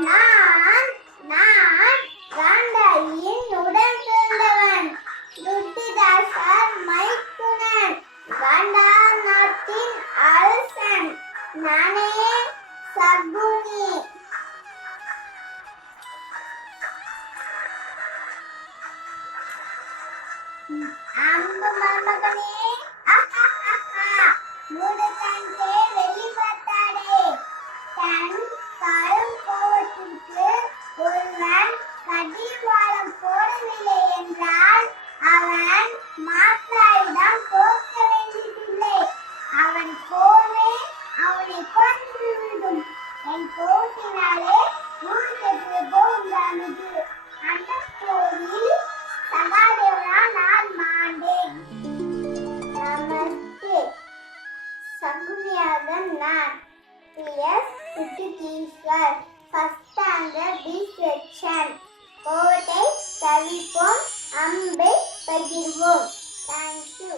நான் நான் காந்தாயின் உடன் பிறந்தவன். துட்டிதாசர் மைத்துனன். காந்தா நாட்டின் அரசன். நானே சகுனி. அம்பு மருமகனே, மூடக்கண்டே வெளிப்பட்டாடே. தன் கடும் கோபத்திற்கு ஒருவன் கடிவாளம் போடவில்லை என்றால் அவன் மாற்றாயிடம் தோற்க வேண்டியதில்லை. அவன் கோவே அவனை கொன்றுவிடும். என் கோட்டினாலே ஊர் கெட்டு போகிறது. அந்த போரில் சகாதேவனால் நான் மாண்டேன். நமஸ்தே. சகுனியாக நான். பிஎஸ் சுட்டிகீஸ்வர். First standard B section. கோவத்தை தவிர்ப்போம், அம்பை பகிர்வோம். தேங்க்யூ.